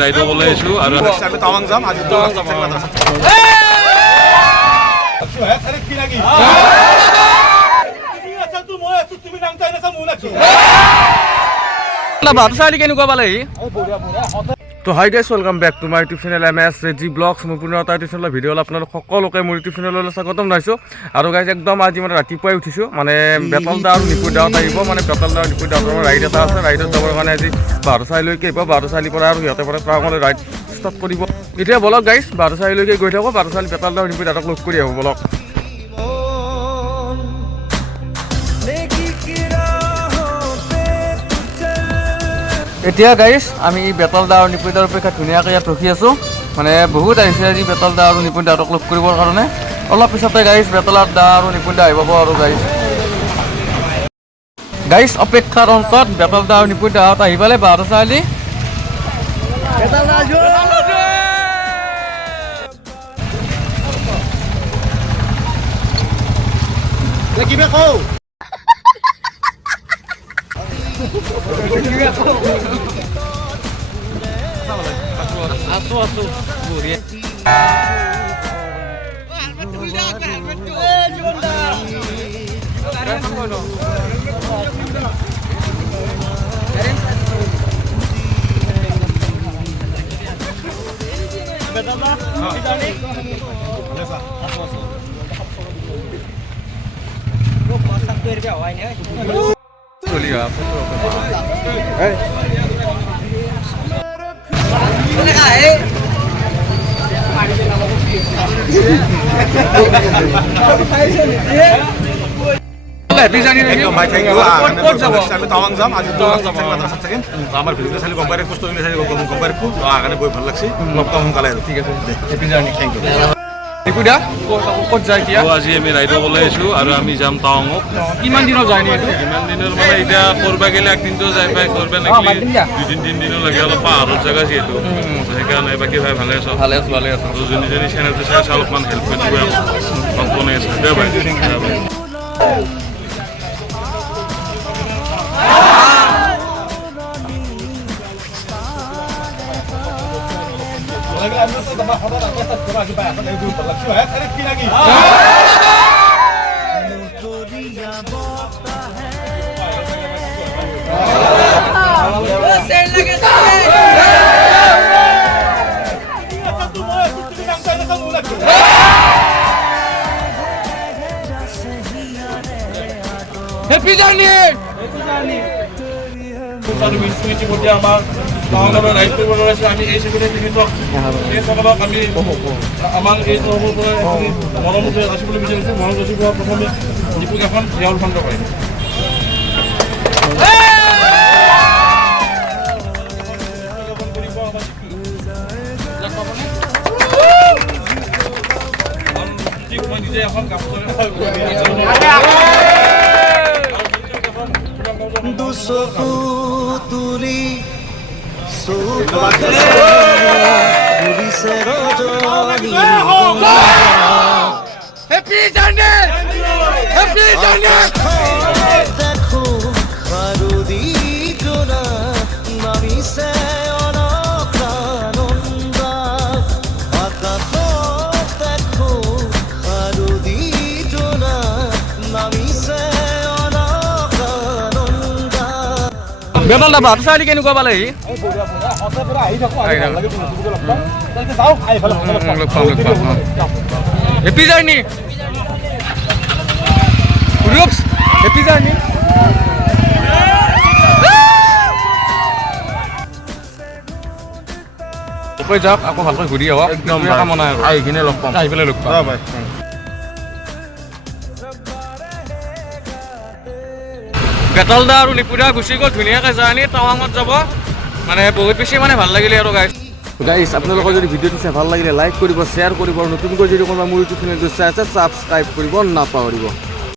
ৰাইডো ওলাই আছো আৰু আমি টাৱাং যাম আজি টাৱাং যাম চালি কেনেকুৱা পালেহি তো hi guys welcome back to my YouTube channel MSG vlogs মই পুনৰ এটা ইউটিউব চেনেলৰ ভিডিঅ' আপোনালোক সকলোকে মোৰ ইউটিউব চেনেললৈ স্বাগতম জনাইছোঁ আৰু গাইজ একদম আজি মানে ৰাতিপুৱাই উঠিছোঁ মানে বেতালদা আৰু নিপুৰ দাঁত আহিব মানে বেতালদা আৰু নিপুৰ দাঁতৰ ৰাইড এটা আছে ৰাইডত যাবৰ কাৰণে আজি বাৰচাইলৈকে আহিব বাৰচাইলিৰ পৰা আৰু সিহঁতে পৰা টাৱাঙলৈ ৰাইড ষ্টাৰ্ট কৰিব এতিয়া বলক গাইজ বাৰচাইলৈকে গৈ থাকোঁ বাৰচাইলি বেতালদা আৰু নিপুৰ দাঁতক লগ কৰি আহোঁ বলক এতিয়া গাইজ আমি বেতালদা আৰু নিপুৰদাৰ অপেক্ষা ধুনীয়াকৈ ইয়াত ৰখি আছোঁ মানে বহুত আহিছে আজি বেতালদা আৰু নিপুৰদাহঁতক লগ কৰিবৰ কাৰণে অলপ পিছতে গাইজ বেতালদা আৰু নিপুৰদা আহিব আৰু গাইজ অপেক্ষাৰ অন্তত বেতালদা আৰু নিপুৰদাহঁত আহি পালে বাৰচাইলি কিবা কওঁ আছো বঢ়িয়া আমি টাৱাং যাম আজি আমাৰ ভিডিঅ' চালি গম পাই কষ্ট গম পাই কাৰণে গৈ ভাল লাগছে লগ পাম সোনকালে আৰু ঠিক আছে হেপী জাৰ্ণি থেংক ইউ নিপুৰদা ক'ত যায় এতিয়া আজি আমি ৰাইডো ওলাই আছো আৰু আমি যাম টাৱাঙত কিমান দিনৰ যায়নি এইটো ইমান দিনৰ মানে এতিয়া কৰবা গেলে একদিনটো যাই পাই কৰবা নাগিলে দুদিন তিনিদিনো লাগে অলপ পাহাৰৰ জেগা যিহেতু সেইকাৰণে বাকী ভাই ভালে আছো ভালে আছো যোনী যোনী চেনেলটো চাই অলপমান হেল্প কৰি দিব বনাই আছে দে ভাই হেপী জাৰ্ণি আমাৰ টাৱাঙলৈ ৰাইড কৰিব ওলাইছোঁ আমি এই চকুৰে তেখেতক সেইসকলক আমি আমাৰ এই তৰফৰ পৰা মৰম যাচিবলৈ বিচাৰিছোঁ মৰম যাচিব প্ৰথমে দীপক এখন জীয়াউল খণ্ড কৰে মই নিজে এখন কাপোৰ দুচকু তুলি হেপী জাৰ্ণি হেপী জাৰ্ণি দেখো খাৰুদি জোনা নামিছে অনকানন্দা আকাশত দেখো খাৰুদি জোনা নামিছে বেতালদা বাৰচাইলি কেনেকুৱা পালেহি হেপী জাৰ্ণি হেপী জাৰ্ণি যাওক আকৌ ভালকৈ ঘূৰি আহক একদম কামনা আহি কিনে লগ পাম আহি পেলাই লগ পাম বেতালদা আৰু নিপুৰদা গুচি গ'ল ধুনীয়াকৈ জাৰ্ণি টাৱাঙত যাব মানে বহুত বেছি মানে ভাল লাগিলে আৰু গাইজ আপোনালোকৰ যদি ভিডিঅ'টো চাই ভাল লাগিলে লাইক কৰিব শ্বেয়াৰ কৰিব আৰু নতুনকৈ যদি কোনোবা মোৰ ইউটিউব চেনেলটো চাই আছে ছাবস্ক্ৰাইব কৰিব নাপাহৰিব।